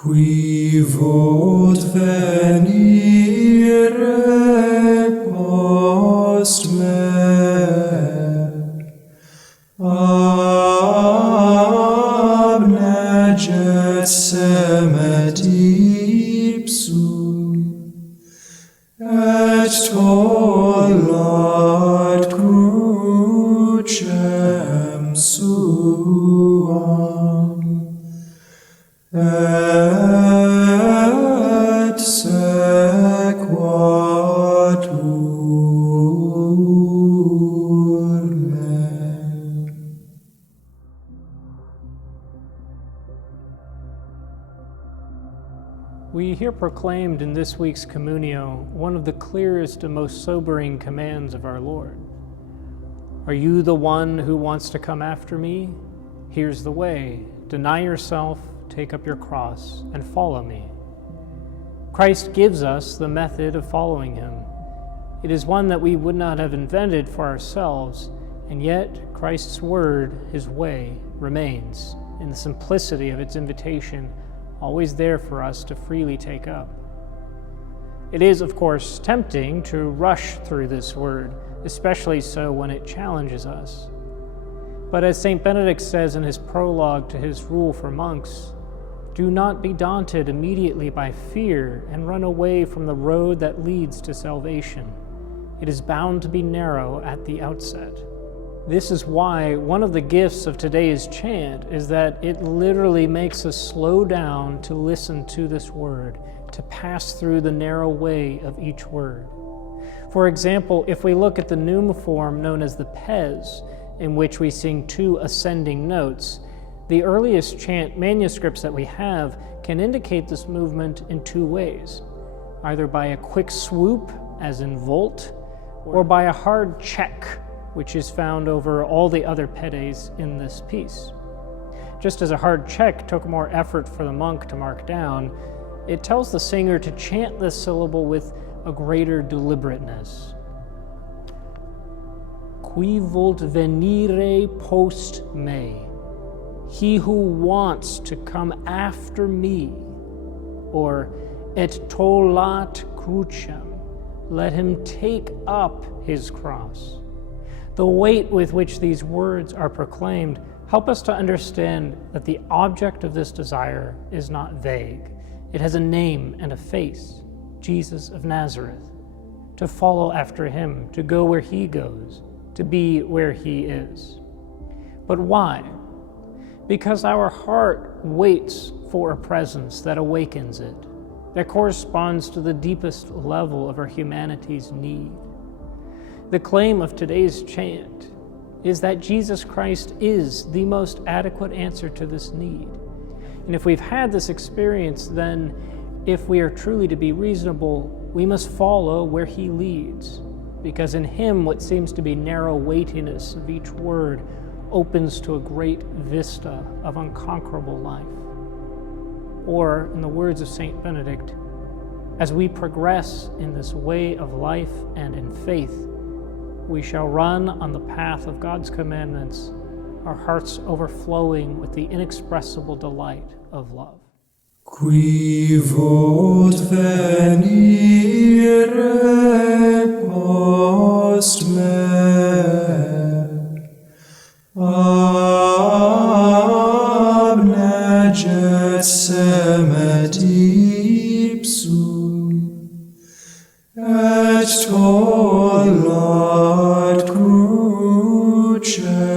Qui vult venire post me, abneget semet ipsum, et tollat crucem suam, et sequatur me. We hear proclaimed in this week's Communio one of the clearest and most sobering commands of our Lord. Are you the one who wants to come after me? Here's the way. Deny yourself, take up your cross, and follow me. Christ gives us the method of following him. It is one that we would not have invented for ourselves, and yet Christ's word, his way, remains in the simplicity of its invitation, always there for us to freely take up. It is, of course, tempting to rush through this word, especially so when it challenges us. But as St. Benedict says in his prologue to his rule for monks, do not be daunted immediately by fear and run away from the road that leads to salvation. It is bound to be narrow at the outset. This is why one of the gifts of today's chant is that it literally makes us slow down to listen to this word, to pass through the narrow way of each word. For example, if we look at the pneuma form known as the pes, in which we sing two ascending notes, the earliest chant manuscripts that we have can indicate this movement in two ways, either by a quick swoop, as in Vult, or by a hard check, which is found over all the other pedes in this piece. Just as a hard check took more effort for the monk to mark down, it tells the singer to chant this syllable with a greater deliberateness. Qui vult venire post me, he who wants to come after me, or et tollat crucem, let him take up his cross. The weight with which these words are proclaimed help us to understand that the object of this desire is not vague. It has a name and a face, Jesus of Nazareth. To follow after him, to go where he goes, to be where he is. But why? Because our heart waits for a presence that awakens it, that corresponds to the deepest level of our humanity's need. The claim of today's chant is that Jesus Christ is the most adequate answer to this need. And if we've had this experience, then if we are truly to be reasonable, we must follow where he leads, because in him what seems to be narrow weightiness of each word opens to a great vista of unconquerable life. Or, in the words of St. Benedict, as we progress in this way of life and in faith, we shall run on the path of God's commandments, our hearts overflowing with the inexpressible delight of love. Qui vult venire post me, abneget semet ipsum, et tollat crucem